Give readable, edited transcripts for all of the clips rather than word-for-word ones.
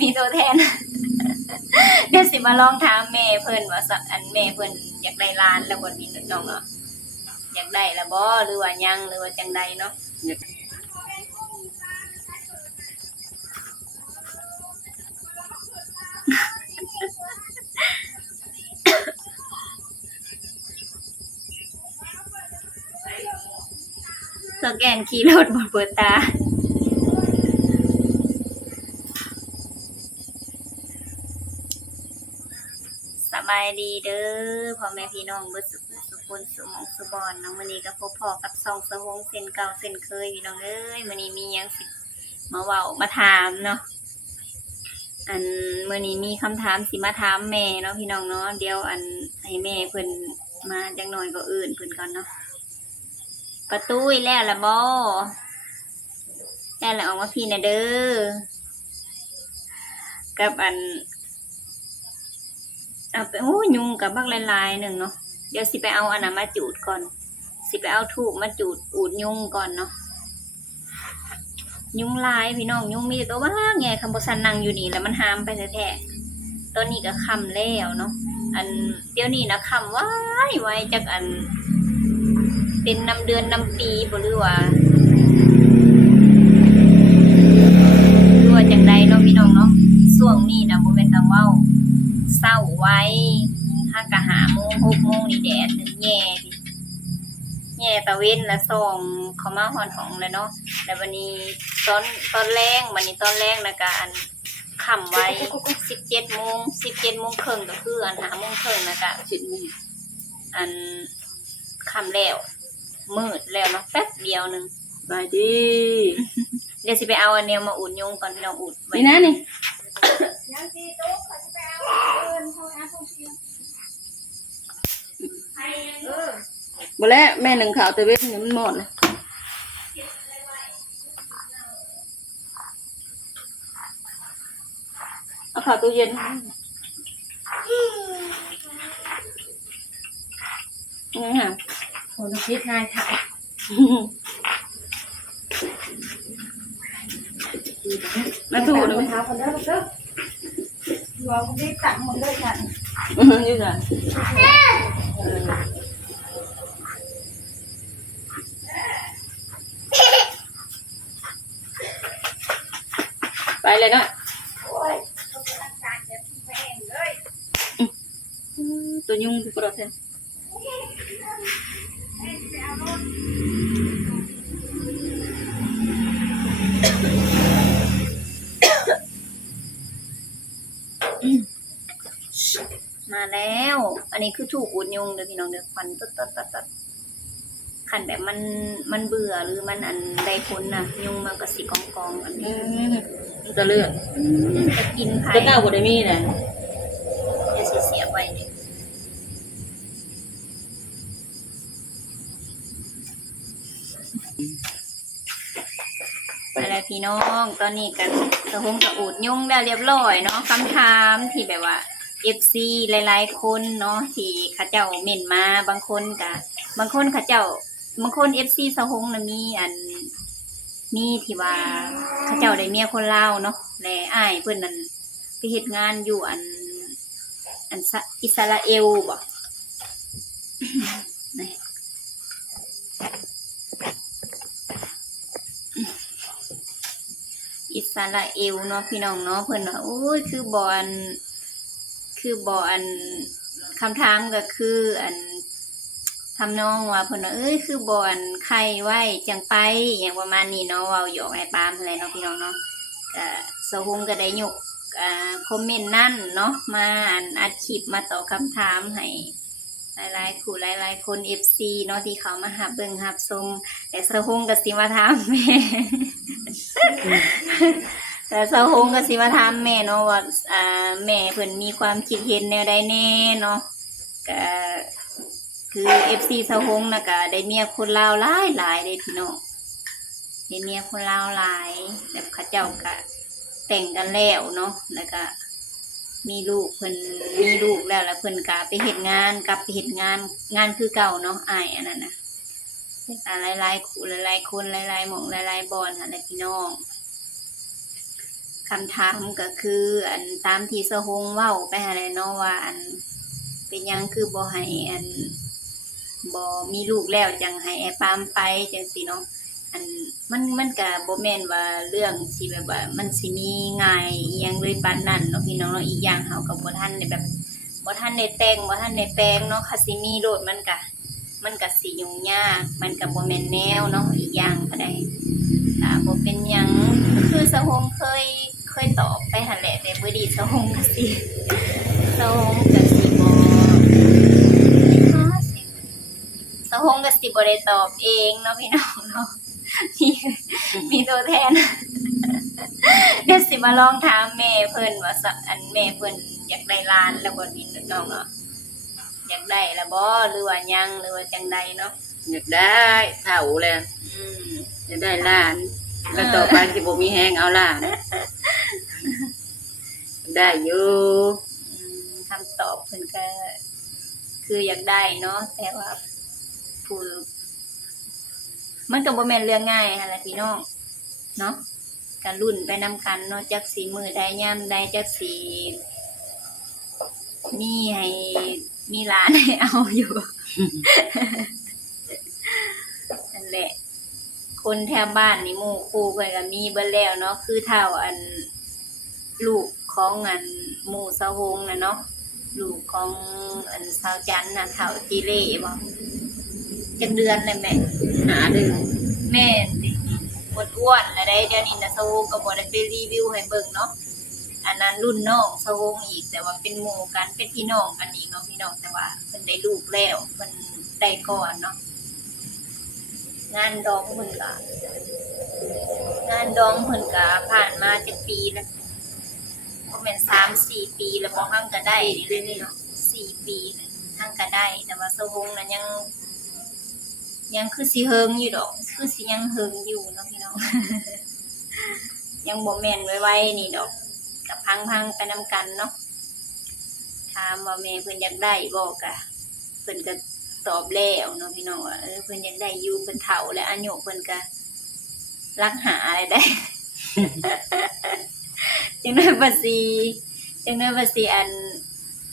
มีตัวแทนเดี๋ยวสิมาลองถามแม่เพิ่นว่าสักอันแม่เพิ่นอยากได้ร้านแล้วบ่พี่น้องเนาะอยากได้แล้วบ่หรือว่ายังหรือว่าจังใดเนาะสแกนขี่รถบ่เปิดตาสบายดีเด้อพ่อแม่พี่น้องเบิดสุคนสุหมองสุบอนเนาะมื้อนี้ก็พบพ่อกับช่องสะฮงเส้นเก่าเส้นเคยพี่น้องเอ้ยมื้อนี้มีหยังสิมาเว้ามาถามเนาะอันมื้อนี้มีคำถามสิมาถามแม่เนาะพี่น้องเนาะเดี๋ยวอันให้แม่เพิ่นมาจังหน่อยก็อื่นเพิ่นก่อนเนาะประตูแล้วล่ะบ่แล้วออกมาพี่น่ะเด้อกับอันเอาไปโอ้ยุงกับบักลายๆหนึ่งเนาะเดี๋ยวสิไปเอาอันนั้นมาจูดก่อนสิไปเอาทูบมาจูดอูดยุงก่อนเนาะยุงลายพี่น้องยุงมีแต่ตัวบ้างไงคำโบสันนั่งอยู่นี่แล้วมันหามไปแท้ๆตอนนี้ก็ค่ำแล้วเนาะอันเดี๋ยวนี้นะค่ำไว้จากอันเป็นน้ำเดือนน้ำปีบ่หรือว่าจังใดเนาะพี่น้องเนาะช่วงนี้นะโมเมนต์ตังเว้าเศร้าไว้5 กะ 5 โมง 6 โมงนี่แดดแย่ดิแย่ตะเว้นละส่องเขามาหอนห้องแล้วเนาะแล้ววันนี้ตอนแรงวันนี้ตอนแรงนะกะอันค่ำไว้17 โมง 17 โมงครึ่งก็คืออัน5 โมงครึ่งนะกะ10 โมงอันค่ำแล้วมืดแล้วเนาะแป๊บเดียวนึงไปดิเดี๋ยวสิไปเอาอันเนี้ยมาอุ่นยุงก่อนพี่น้องอุ่นนี่นะนี่ยังสิโต๊ะเขาจะไปเอาเอิ้นเขาเอาของพี่บ่แล้วแม่หนึ่งข่าวแต่เว้นนี่มันหมดนะเอาข่าวตู้เย็นนี่ค่ะโหนคิดง่ายค่ะมาถูกเลยไหมเท้าคนเด้อเด้อเราไม่ตักหมดเลยค่ะนี่ค่ะไปเลยนะตัวยุ่งตัวกระโดดเส้นมาแล้วอันนี้คือถูกอุ่นยุงเด้อพี่น้องเด้อควันตัดขันแบบมันเบื่อหรือมันอันใดพ้นน่ะยุงมันก็สิกองอันนี้จะเลือกจะกินไผ่จะก้าวบดได้มีนะจะเสียไปเนี่ยอะไรพี่น้องตอนนี้กันกระหงกระอูดยุ่งได้เรียบร้อยเนาะคำถามที่แบบว่าFC หลายๆคนเนาะที่เขาเจ้าเม่นมาบางคนเขาเจ้าบางคน FC สะหงนะมีอันมีที่ว่าเขาเจ้าได้เมียคนลาวเนาะและอ้ายเพิ่นนั่นไปเฮ็ดงานอยู่อันอิสราเอลบ่อิสราเอลเนาะพี่น้องเนาะเพิ่นว่าโอ้ยคือบอนคำถามก็คืออันทำนองว่าเพิ่นว่าคือบอนไข่ไว้จังไปอย่างประมาณนี้เนาะเว้าหยอกไอ้ปามอะไรเนาะพี่น้องเนาะก็สะฮงก็ได้ยกคอมเมนต์นั่นเนาะมาอัดคลิปมาตอบคำถามให้หลายๆคู่หลายๆคน FC เนาะที่เขามาหับเบิ่งหับชมแต่สะฮงก็สิมาถามแม่แต่สะฮงก็สิมาถามแม่เนาะว่าแม่เพิ่นมีความคิดเห็นแนวใดแน่เนาะก็คือ FC สะฮงนะก็ได้เมียคนลาวหลายเลยพี่น้องได้เมียคนลาวหลายแบบเขาเจ้าก็แต่งกันแล้วเนาะแล้วก็มีลูกเพิ่นมีลูกแล้วเพิ่นก็ไปเฮ็ดงานกลับไปเฮ็ดงานคือเก่าเนาะอ้ายอันนั้นน่ะหลายๆคู่หลายๆคนหลายๆหม่องหลายๆบอนหั่นแหละพี่น้องค คำถามก็คืออันตามที่สะฮงเว้าไปหาแหละเนาะว่าอันเป็นหยังคือบ่ให้อันบ่มีลูกแล้วจังให้ไอ้ปามไปจังซี่เนาะอันมันก็บ่แม่นว่าเรื่องสิแบบว่ามันสิมีง่ายอีหยังเลยปานนั้นเนาะพี่น้องเนาะอีกอย่างเฮาก็บ่ทันได้แบบบ่ทันได้แต่งบ่ทันได้แปลงเนาะคันสิมีโลดมันก็สิยุ่งยากมันก็บ่แม่นแนวเนาะอีกอย่างก็ได้บ่เป็นหยังคือสะฮงเคยตอบไปหั่นแหละแต่บ่ดีสะฮงก็สิสะฮงก็สิบ่สะฮงก็สิบ่ได้ตอบเองเนาะพี่น้องเนาะมีตัวแทนเดี๋ยวสิมาลองถามแม่เพิ่นว่าอันแม่เพิ่นอยากได้หลานแล้วบ่พี่น้องเนาะอยากได้แล้วบ่หรือว่ายังหรือว่าจังใดเนาะ อยากได้เฒ่าแล้ว ม อยากได้หลานแล้วต่อไปสิบ่มีแฮงเอาหลานได้อยู่ คำตอบเพิ่นก็คืออยากได้เนาะแต่ว่าผู้มันก็บ่แม่นเรื่องง่ายหั่นแหละพี่น้องเนาะการรุ่นไปนำกันเนาะจักสิมื้อใดยามใดจักสิมีให้มีหลานให้เอาอยู่ นั่นแหละคนแถวบ้านนี่หมู่คู่เพิ่นก็มีเบิดแล้วเนาะคือเฒ่าอันลูกของอันหมู่สะฮงน่ะเนาะลูกของอันสาวจันทร์น่ะเฒ่าจิเล่บ่จักเดือนเลยแม่ หาเด้อ แม่นสิอ้วนๆแล้วได้เดี๋ยวนี้นะสะฮงก็บ่ได้ไปรีวิวให้เบิ่งเนาะอันนั้นรุ่นน้องสะฮงอีกแต่ว่าเป็นหมู่กันเป็นพี่น้องกันอีกเนาะพี่น้องแต่ว่าเพิ่นได้ลูกแล้วเพิ่นได้ก่อนเนาะงานดองเพิ่นก็ผ่านมาจักปีแล้วบ่แม่น3-4 ปีแล้วบ่ฮั่งก็ได้นี่เลยเนาะ4 ปีแล้วฮั่งก็ได้แต่ว่าสะฮงน่ะยังคือสิเฮิงอยู่ดอกคือสิยังเฮิงอยู่เนาะพี่น้อง ยังบ่แม่นไว้ๆนี่ดอกกับพังๆไปนำกันเนาะถามว่าแม่เพิ่นอยากได้บ่ก็เพิ่นก็ตอบแล้วเนาะพี่น้องว่าเพิ่นอยากได้อยู่เพิ่นเฒ่าแล้วอายุเพิ่นก็รักหาอะไรได้ จังได๋บ่สิอัน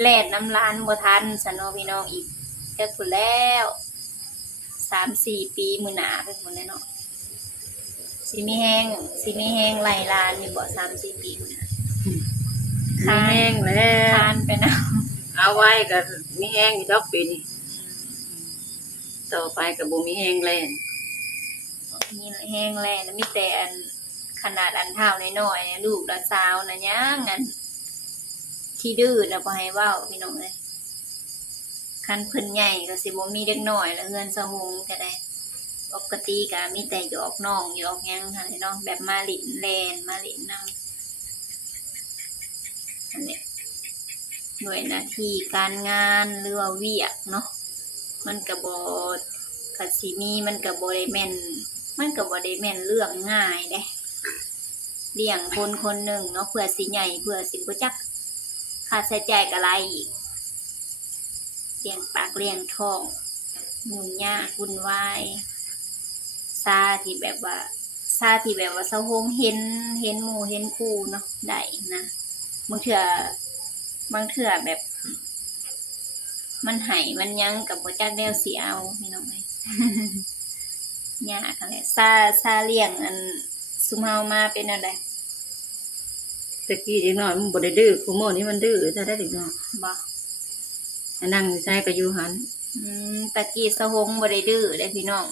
แล่นน้ำลานบ่ทันซะเนาะพี่น้องอีกจักพุ่นแล้ว3-4 ปีมื้อหน้าไปพุ่นแล้วเนาะสิมีแฮงไล่ลานอยู่บ่3-4 ปีมื้อหน้า มีแฮงแล้ว ทานไปนะ เอาไว้ก็มีแฮงอยู่ดอกปีนี้ต่อไปก็บ่มีแฮงแล้ว มีแห้งแล้มีแต่อันขนาดอันเท่าน้อยๆเนี่ยลูกละสาวนะยังอันที่ดื้อนะบ่ให้เว้าพี่น้องเอ้ยคันเพิ่นใหญ่ก็สิบ่มีเด็กน้อยแล้วเฮือนสะฮงก็ได้ปกติก็มีแต่หยอกน้องหยอกหยังหั่นแหละเนาะแบบมาเล่นแล่นมาเล่นนำอันนี้หน่วยหน้าที่การงานหรือว่าเวียกเนาะมันก็บ่ก็สิมีมันก็บ่ได้แม่นเรื่องง่ายเด้เลี้ยงคนคนหนึ่งเนาะเพื่อสิใหญ่เพื่อสิบ่จักค่าใช้จ่ายก็หลายอีกเลี้ยงปากเลี้ยงท้องยุ่งยากวุ่นวายซาที่แบบว่าสะฮงเห็นหมู่เห็นคู่เนาะได้นะบางเทื่อแบบมันให้มันยังกับบ่จักแนวสิเอาพี่น้องเอ้ย ยากนั่นแหละซาเลี้ยงอันซุมเฮามาเป็นอันใด ตะกี้เด็กน้อยมันบ่ได้ดื้อคุมื้อนี้มันดื้อถ้าได้เด็กน้อย บ่ นั่งอยู่ใส่ก็อยู่หัน ตะกี้สะฮงบ่ได้ดื้อเด้พี่น้อง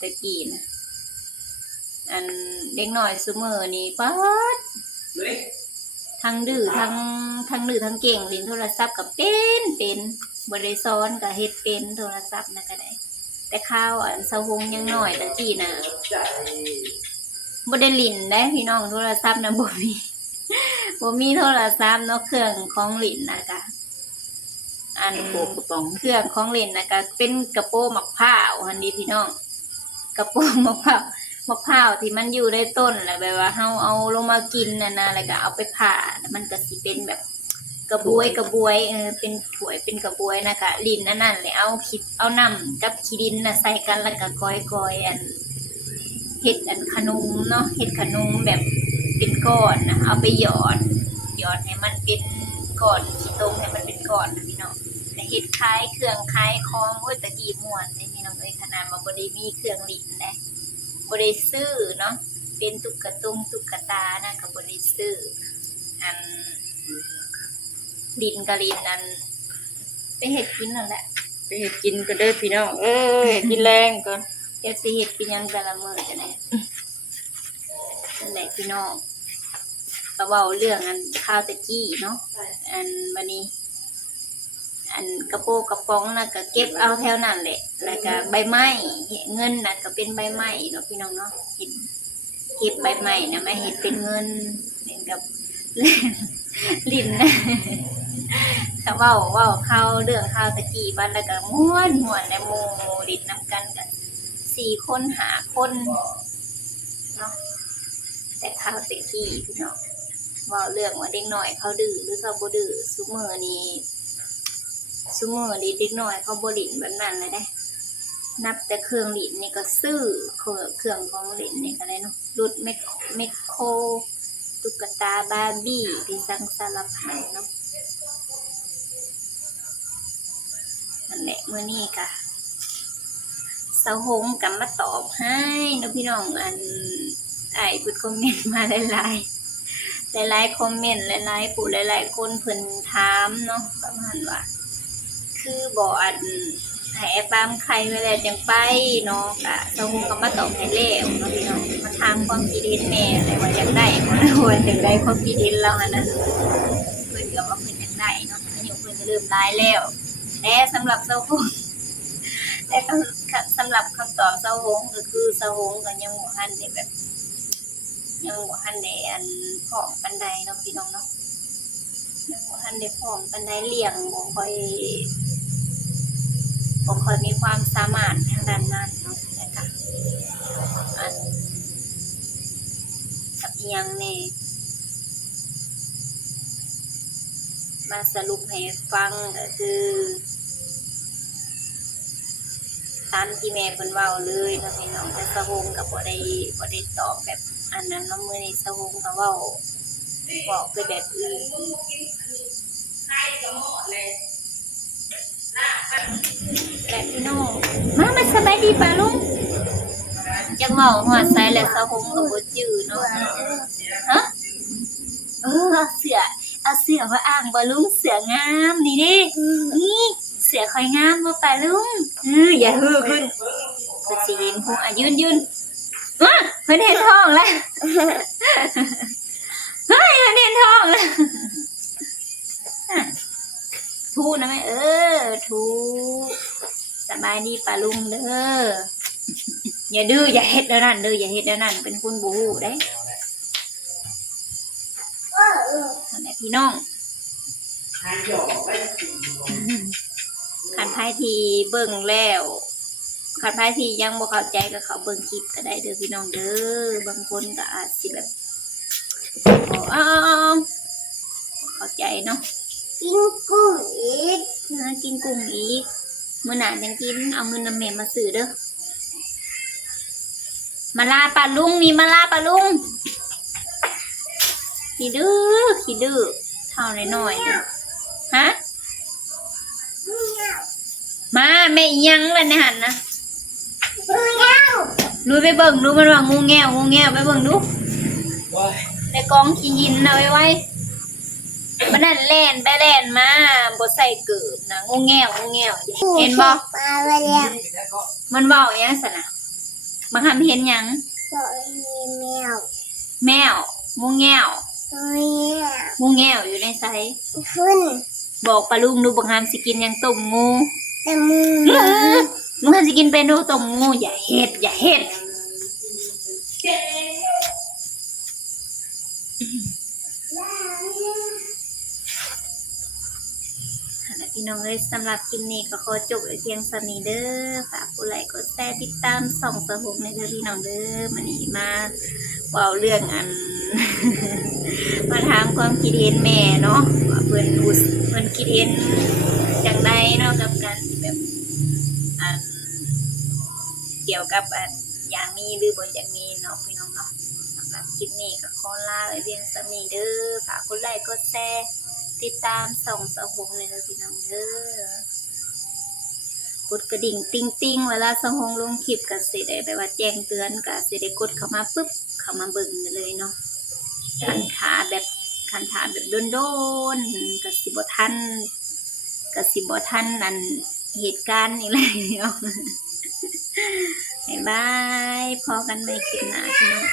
ตะกี้นะอันเด็กน้อยซุมื้อนี้ป๊าดทั้งดื้อทั้งเก่งเล่นโทรศัพท์ก็เป็นบ่ได้สอนก็เฮ็ดเป็นโทรศัพท์น่ะก็ได้แต่ข้าวอันสะฮงยังน้อยตะกี้น่ะบ่ได้เล่นได้พี่น้องโทรศัพท์น่ะบ่มี บ่มีโทรศัพท์เนาะเครื่องของเล่นน่ะก็อัน โปกกระป๋อง เครื่องของเล่นน่ะก็เป็นกระโปรงมะพร้าวหั่นนี่พี่น้องกระโปรงมะพร้าวที่มันอยู่ในต้นแล้วแบบว่าเฮาเอาลงมากินน่ะนะแล้วก็เอาไปผ่าแล้วมันก็สิเป็นแบบกระบวยเป็นถ้วยเป็นกระบวยนะคะลิ้นอันนั้นแหละเอาน้ำกับขี้ดินน่ะใส่กันแล้วก็ก้อยๆอันเฮ็ดอันขนมเนาะเฮ็ดขนมแบบ เป็นก้อนนะเอาไปหยอดให้มันเป็นก้อนขี้ต้มให้มันเป็นก้อนนะพี่น้องแต่เฮ็ดคล้ายเครื่องคล้ายของโอ้ยตะกี้ม่วนได้พี่น้องเอ้ยขนาดว่าบ่ได้มีเครื่องลิ้นนะบ่ได้ซื้อเนาะเป็นตุ๊กตานะก็บ่ได้ซื้ออันลิ้นกับลิ้นนั้นไปเฮ็ดกินนั่นแหละ ไปเฮ็ดกินก็เด้อพี่น้องกินแรงก่อน เดี๋ยวสิเฮ็ดกินหยังแต่ละมื้อจังได๋นั่นแหละพี่น้องก็เว้าเรื่องอันข้าวตะกี้เนาะอันบัดนี้ อันกระโปงกระป๋องน่ะก็เก็บเอาแถวนั้นแหละแล้วก็ใบไม้เงินน่ะก็เป็นใบไม้เนาะพี่น้องเนาะเฮ็ดเก็บใบไม้น่ะมาเฮ็ดเป็นเงินเล่นกับ ลิ้นนะถ้าเว้าเข้าเรื่องข้าวตะกี้บ้านแล้วก็ม่วนในหมู่ลิ้นนำกันก็4 คน5 คนเนาะแต่ข้าวตะกี้พี่น้องเว้าเรื่องว่าเด็กน้อยเขาดื้อหรือเขาบ่ดื้อซุมื้อนี้เด็กน้อยเขาบ่ลิ้นแบบนั้นเลยเด้นับแต่เครื่องลิ้นนี่ก็ซื้อเครื่องของลิ้นนี่ก็ได้เนาะรถแมคโครตุ๊กตาบาร์บี้ที่สั่งสารพัดเนาะนั่นแหละมื้อนี้ก็เสาหงก็มาตอบให้เนาะพี่น้องอันเพิ่นคอมเมนต์มาหลายคอมเมนต์หลายผู้หลายคนเพิ่นถามเนาะประมาณว่าคือบ่อันให้ปามใครไว้แล้วจังไปเนาะก็เสาหงก็มาตอบให้แล้วเนาะพี่น้องมาถามความคิดเห็นแม่อะไรว่าอยากได้บ่ว่าจังได๋ความคิดเห็นเราหั่นน่ะเพิ่นก็ว่าเพิ่นอยากได้เนาะอายุเพิ่นก็เริ่มหลายแล้วแต่สำหรับเสาหงแต่สำหรับคำตอบเสาหงก็คือเสาหงก็ยังบ่ทันได้แบบยังบ่ทันได้อันพร้อมปานใดเนาะพี่น้องเนาะยังบ่ทันได้พร้อมปานใดเลี้ยงบ่ค่อยมีความสามารถทางด้านนั้นเนาะแล้วก็อันกับอีหยังแน่มาสรุปให้ฟังก็คือตามที่แม่เพิ่นเว้าเลยเนาะพี่น้องแต่สะหงก็บ่ได้ตอบแบบอันนั้นเนาะมื้อนี้สะหงก็เว้าบอกไปแบบอื่นและพี่น้องมาสบายดีป่ะลุงจังเว้าฮอดไสแล้วสะหงก็บ่จื้อเนาะฮะเอาเสื้อมาอ้างบ่ลุงเสื้องามนี่เด้นี่เสื้อค่อยงามบ่ป่ะลุงอย่าฮือขึ้นเพิ่นสิเห็นพุงยืนเพิ่นเห็นท้องแล้วเฮ้ยเพิ่นเห็นท้องแล้วทูนะแม่ทูสบายดีป่ะลุงเด้ออย่าดื้ออย่าเฮ็ดแล้วนั่นเด้ออย่าเฮ็ดแล้วนั่นเป็นคนบ่ฮู้เด้นั่นแหละพี่น้องคันไผที่เบิ่งแล้วคันไผที่ยังบ่เข้าใจก็เขาเบิ่งคลิปก็ได้เด้อพี่น้องเด้อบางคนก็อาจสิแบบเข้าใจเนาะกินกุ้งอีกมื้อหน้ายังกินเอาเงินนำแม่มาซื้อเด้อมาลาปลาลุงนี่มาลาปลาลุงขี้ดื้อเท่าน้อยๆฮะมาแม่ยังเลยในหันนะดูไปเบิ่งดูมันว่างูแง่ไปเบิ่งดูในกองขี้หินเอาไว้มันนั่นแล่นไปแล่นมาบ่ใส่เกิบนะงูแง่เห็นบ่มันเว้าหยังซั่นน่ะบางคำเห็นหยังแมวงูแง่อยู่ในไสบอกปลาลุงดูบางคำสิกินหยังต้มงูบางคำสิกินเป็นดูต้มงูอย่าเฮ็ดพี่น้องเอ้ยสำหรับคลิปนี้ก็ขอจบไว้เพียงเท่านี้เด้อฝากกดไลค์กดแชร์ติดตามส่องสะหงในเด้อพี่น้องเด้อมื้อนี้มาเว้าเรื่องอัน มาถามความคิดเห็นแม่เนาะว่าเพิ่นคิดเห็นจังไดเนาะกับการที่แบบอันเกี่ยวกับอันอย่างนี้หรือบ่อย่างนี้เนาะพี่น้องเนาะ สำหรับคลิปนี้ก็ขอลาไว้เพียงสำนี้เด้อฝากกดไลค์กดแชร์ติดตามส่องสะหงเลยเด้อพี่น้องเด้อกดกระดิ่งติ้งติ้งเวลาสะหงลงคลิปก็สิได้แบบว่าแจ้งเตือนก็สิได้กดเข้ามาปุ๊บเข้ามาเบิ่งได้เลยเนาะคันถาแบบโดนๆก็สิบ่ทันอันเหตุการณ์นี่แหละเนาะบ๊ายบายพอกันใหม่คลิปหน้าพี่น้อง